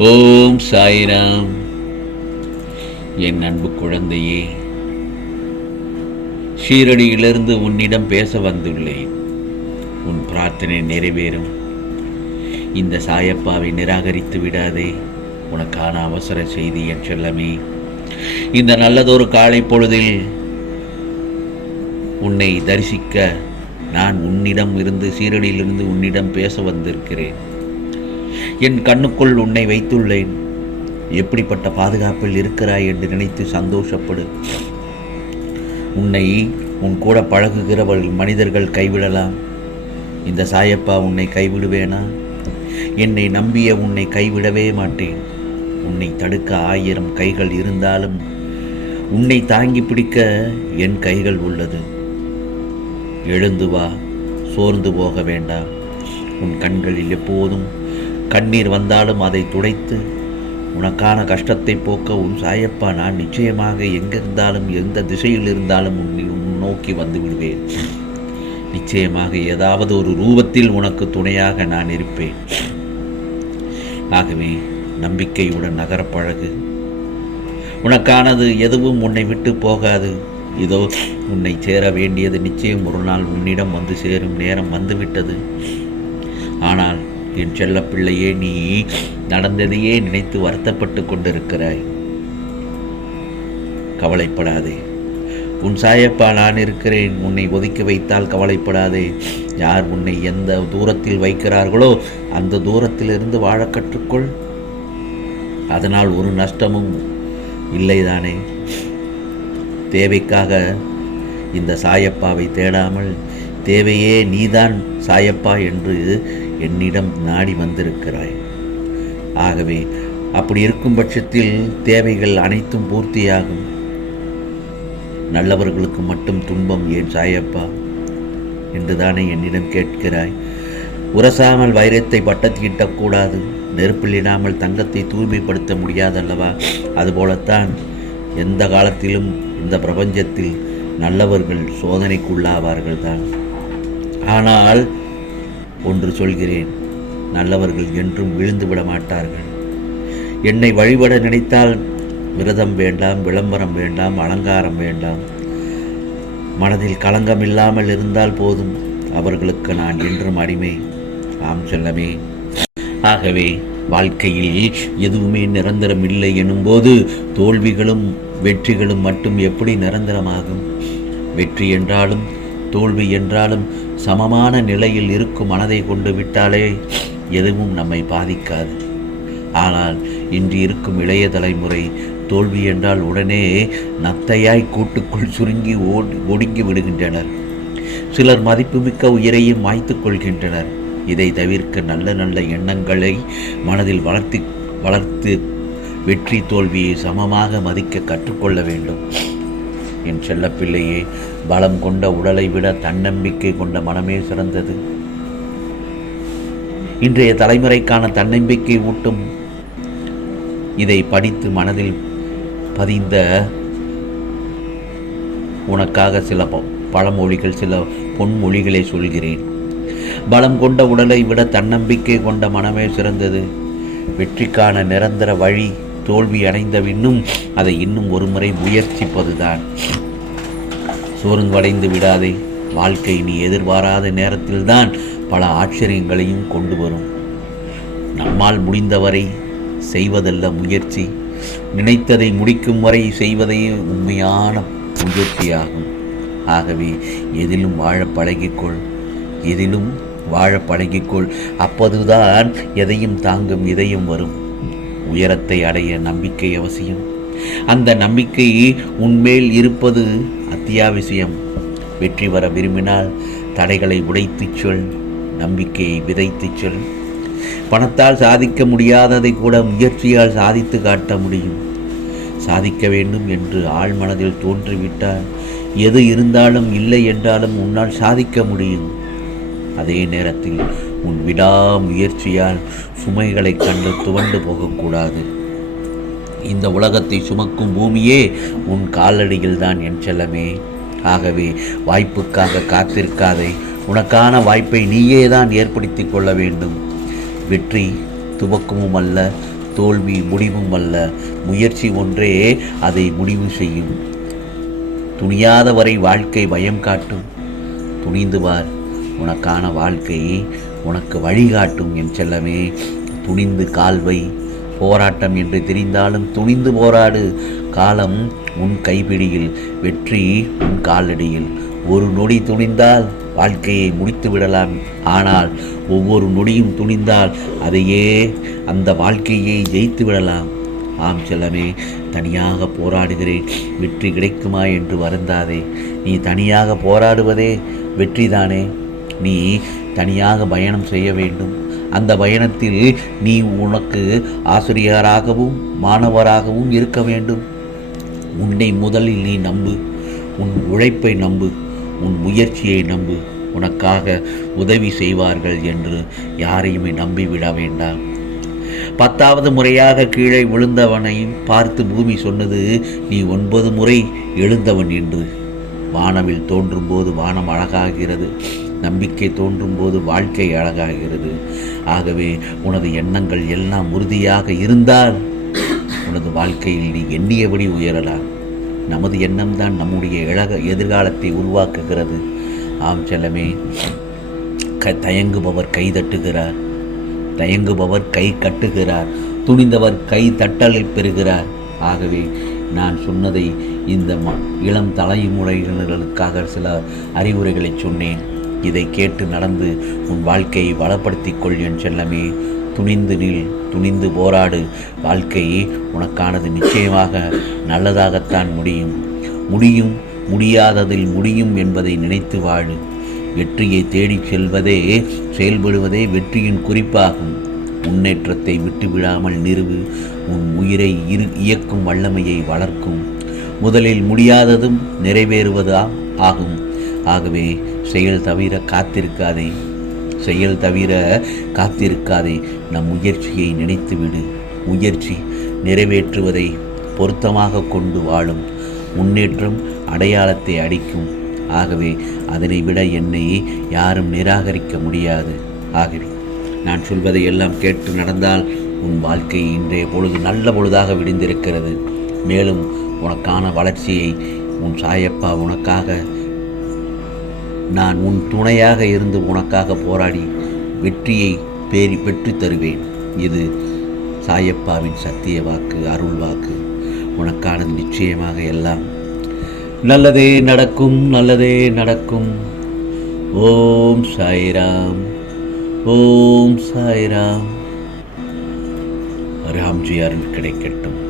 ஓம் சாய்ராம். என் அன்பு குழந்தையே, ஷீரடியிலிருந்து உன்னிடம் பேச வந்துள்ளேன். உன் பிரார்த்தனை நிறைவேறும். இந்த சாயப்பாவை நிராகரித்து விடாதே. உனக்கான அவசர செய்தி என் செல்லமே. இந்த நல்லதொரு காலை பொழுதில் உன்னை தரிசிக்க நான் உன்னிடம் இருந்து ஷீரடியிலிருந்து உன்னிடம் பேச வந்திருக்கிறேன். என் கண்ணுக்குள் உன்னை வைத்துள்ளேன். எப்படிப்பட்ட பாதுகாப்பில் இருக்கிறாய் என்று நினைத்து சந்தோஷப்படு. உன்னை உன் கூட பழகுகிறவர்கள் மனிதர்கள் கைவிடலாம். இந்த சாயப்பா உன்னை கைவிடுவேனா? என்னை நம்பிய உன்னை கைவிடவே மாட்டேன். உன்னை தடுக்க 1000 கைகள் இருந்தாலும் உன்னை தாங்கி பிடிக்க என் கைகள் உள்ளது. எழுந்து வா, சோர்ந்து போக வேண்டாம். உன் கண்களில் எப்போதும் கண்ணீர் வந்தாலும் அதை துடைத்து உனக்கான கஷ்டத்தை போக்க உன் சாயப்பா நான் நிச்சயமாக எங்கிருந்தாலும் எந்த திசையில் இருந்தாலும் உன் நோக்கி வந்து விடுவேன். நிச்சயமாக ஏதாவது ஒரு ரூபத்தில் உனக்கு துணையாக நான் இருப்பேன். ஆகவே நம்பிக்கையுடன் நகரப்பழகு. உனக்கானது எதுவும் உன்னை விட்டு போகாது. இதோ உன்னை சேர வேண்டியது நிச்சயம் ஒரு நாள் உன்னிடம் வந்து சேரும் நேரம் வந்துவிட்டது. ஆனால் என் செல்ல பிள்ளையே, நீ நடந்ததையே நினைத்து வருத்தப்பட்டு கொண்டிருக்கிறாய். கவலைப்படாதே. உன் சாயப்பா நான் இருக்கிறேன். உன்னை ஒதுக்கி வைத்தால் கவலைப்படாதே. யார் உன்னை எந்த தூரத்தில் வைக்கிறார்களோ அந்த தூரத்திலிருந்து வாழ கற்றுக்கொள். அதனால் ஒரு நஷ்டமும் இல்லைதானே. தேவைக்காக இந்த சாயப்பாவை தேடாமல் தேவையே நீதான் சாயப்பா என்று என்னிடம் நாடி வந்திருக்கிறாய். ஆகவே அப்படி இருக்கும் பட்சத்தில் தேவைகள் அனைத்தும் பூர்த்தியாகும். நல்லவர்களுக்கு மட்டும் துன்பம் ஏன் சாயப்பா என்றுதானே என்னிடம் கேட்கிறாய். உரசாமல் வைரத்தை பட்டத்தீட்டக்கூடாது. நெருப்பிலிடாமல் தங்கத்தை தூய்மைப்படுத்த முடியாதல்லவா? அதுபோலத்தான் எந்த காலத்திலும் இந்த பிரபஞ்சத்தில் நல்லவர்கள் சோதனைக்குள்ளாவார்கள் தான். ஆனால் ஒன்று சொல்கிறேன், நல்லவர்கள் என்றும் விழுந்து விட மாட்டார்கள். என்னை வழிபட நினைத்தால் விரதம் வேண்டாம், விளம்பரம் வேண்டாம், அலங்காரம் வேண்டாம். மனதில் களங்கம் இல்லாமல் இருந்தால் போதும். அவர்களுக்கு நான் என்றும் அடிமை. ஆம் செல்லமே. ஆகவே வாழ்க்கையில் எதுவுமே நிரந்தரம் இல்லை எனும்போது தோல்விகளும் வெற்றிகளும் மட்டும் எப்படி நிரந்தரமாகும்? வெற்றி என்றாலும் தோல்வி என்றாலும் சமமான நிலையில் இருக்கும் மனதை கொண்டு விட்டாலே எதுவும் நம்மை பாதிக்காது. ஆனால் இன்று இருக்கும் இளைய தலைமுறை தோல்வி என்றால் உடனே நத்தையாய் கூட்டுக்குள் சுருங்கி ஒடுங்கி விடுகின்றனர். சிலர் மதிப்புமிக்க உயிரையும் மாய்த்து கொள்கின்றனர். இதை தவிர்க்க நல்ல நல்ல எண்ணங்களை மனதில் வளர்த்து வெற்றி தோல்வியை சமமாக மதிக்க கற்றுக்கொள்ள வேண்டும். என் செல்லப்பிள்ளையே, பலம் கொண்ட உடலை விட தன்னம்பிக்கை கொண்ட மனமே சிறந்தது. இன்றைய தலைமுறைக்கான தன்னம்பிக்கை ஊட்டும் இதை படித்து மனதில் பதிந்த உனக்காக சில பழமொழிகள், சில பொன்மொழிகளை சொல்கிறேன். பலம் கொண்ட உடலை விட தன்னம்பிக்கை கொண்ட மனமே சிறந்தது. வெற்றிக்கான நிரந்தர வழி தோல்வி அடைந்த பின்னும் அதை இன்னும் ஒரு முறை முயற்சிப்பதுதான். சோர்வடைந்து விடாதே. வாழ்க்கை நீ எதிர்பாராத நேரத்தில்தான் பல ஆச்சரியங்களையும் கொண்டு வரும். நம்மால் முடிந்தவரை செய்வதல்ல முயற்சி, நினைத்ததை முடிக்கும் வரை செய்வதே உண்மையான முயற்சியாகும். ஆகவே எதிலும் வாழ பழகிக்கொள். எதிலும் வாழ பழகிக்கொள். அப்போதுதான் எதையும் தாங்கும் இதயம் வரும். உயரத்தை அடைய நம்பிக்கை அவசியம். அந்த நம்பிக்கை உன்மேல் இருப்பது அத்தியாவசியம். வெற்றி வர விரும்பினால் தடைகளை உடைத்துச் சொல், நம்பிக்கையை விதைத்துச் சொல். பணத்தால் சாதிக்க முடியாததை கூட முயற்சியால் சாதித்து காட்ட முடியும். சாதிக்க வேண்டும் என்று ஆழ்மனதில் தோன்றிவிட்டால் எது இருந்தாலும் இல்லை என்றாலும் உன்னால் சாதிக்க முடியும். அதே நேரத்தில் உன் விடாமுயற்சியால் சுமைகளை கண்டு துவண்டு போகக்கூடாது. இந்த உலகத்தை சுமக்கும் பூமியே உன் காலடியில் தான் என் செல்லமே. ஆகவே வாய்ப்புக்காக காத்திருக்காதே. உனக்கான வாய்ப்பை நீயே தான் ஏற்படுத்தி கொள்ள வேண்டும். வெற்றி துவக்கமும் அல்ல, தோல்வி முடிவும் அல்ல, முயற்சி ஒன்றே அதை முடிவு செய்யும். துணியாத வரை வாழ்க்கை பயம் காட்டும், துணிந்து பார், உனக்கான வாழ்க்கை உனக்கு வழிகாட்டும். என் செல்லமே, துணிந்து கால்வை. போராட்டம் என்று தெரிந்தாலும் துணிந்து போராடு. காலம் உன் கைப்பிடியில், வெற்றி உன் காலடியில். ஒரு நொடி துணிந்தால் வாழ்க்கையை முடித்து விடலாம். ஆனால் ஒவ்வொரு நொடியும் துணிந்தால் அதையே, அந்த வாழ்க்கையை ஜெயித்து விடலாம். ஆம் செல்லமே, தனியாக போராடுகிறேன், வெற்றி கிடைக்குமா என்று வருந்தாதே. நீ தனியாக போராடுவதே வெற்றிதானே. நீ தனியாக பயணம் செய்ய வேண்டும். அந்த பயணத்தில் நீ உனக்கு ஆசிரியராகவும் மாணவராகவும் இருக்க வேண்டும். உன்னை முதலில் நீ நம்பு, உன் உழைப்பை நம்பு, உன் முயற்சியை நம்பு. உனக்காக உதவி செய்வார்கள் என்று யாரையுமே நம்பிவிட வேண்டாம். 10வது முறையாக கீழே விழுந்தவனை பார்த்து பூமி சொன்னது, நீ 9 முறை எழுந்தவன் என்று. வானவில் தோன்றும் போது வானம் அழகாகிறது, நம்பிக்கை தோன்றும் போது வாழ்க்கை அழகாகிறது. ஆகவே உனது எண்ணங்கள் எல்லாம் உறுதியாக இருந்தால் உனது வாழ்க்கையில் நீ எண்ணியபடி உயரலாம். நமது எண்ணம்தான் நம்முடைய எதிர்காலத்தை உருவாக்குகிறது. ஆம் செல்லமே, தயங்குபவர் கை தட்டுகிறார், தயங்குபவர் கை கட்டுகிறார், துணிந்தவர் கை தட்டலில் பெறுகிறார். ஆகவே நான் சொன்னதை இந்த இளம் தலைமுறையினர்களுக்காக சில அறிவுரைகளை சொன்னேன். இதை கேட்டு நடந்து உன் வாழ்க்கையை வளப்படுத்திக் கொள் என் செல்லமே. துணிந்து நில், துணிந்து போராடு. வாழ்க்கை உனக்கானது நிச்சயமாக நல்லதாகத்தான் முடியும். முடியாததில் முடியும் என்பதை நினைத்து வாழு. வெற்றியை தேடி செயல்படுவதே வெற்றியின் குறிப்பாகும். முன்னேற்றத்தை விட்டு விடாமல் நிறுவு. உன் உயிரை இயக்கும் வல்லமையை வளர்க்கும். முதலில் முடியாததும் நிறைவேறுவது ஆகும். ஆகவே செயல் தவிர காத்திருக்காதே. நம் முயற்சியை நினைத்துவிடு. முயற்சி நிறைவேற்றுவதை பொருத்தமாக கொண்டு வாழும். முன்னேற்றம் அடையாளத்தை அடிக்கும். ஆகவே அதனை விட என்னை யாரும் நிராகரிக்க முடியாது. ஆகவே நான் சொல்வதை எல்லாம் கேட்டு நடந்தால் உன் வாழ்க்கை இன்றைய பொழுது நல்ல பொழுதாக விடிந்திருக்கிறது. மேலும் உனக்கான வளர்ச்சியை உன் சாயப்பா உனக்காக, நான் உன் துணையாக இருந்து உனக்காக போராடி வெற்றியை பெற்று தருவேன். இது சாயப்பாவின் சத்திய வாக்கு, அருள் வாக்கு. உனக்கானது நிச்சயமாக எல்லாம் நல்லதே நடக்கும், நல்லதே நடக்கும். ஓம் சாய்ராம், ஓம் சாய்ராம். ராம்ஜி அருள் கிடைக்கட்டும்.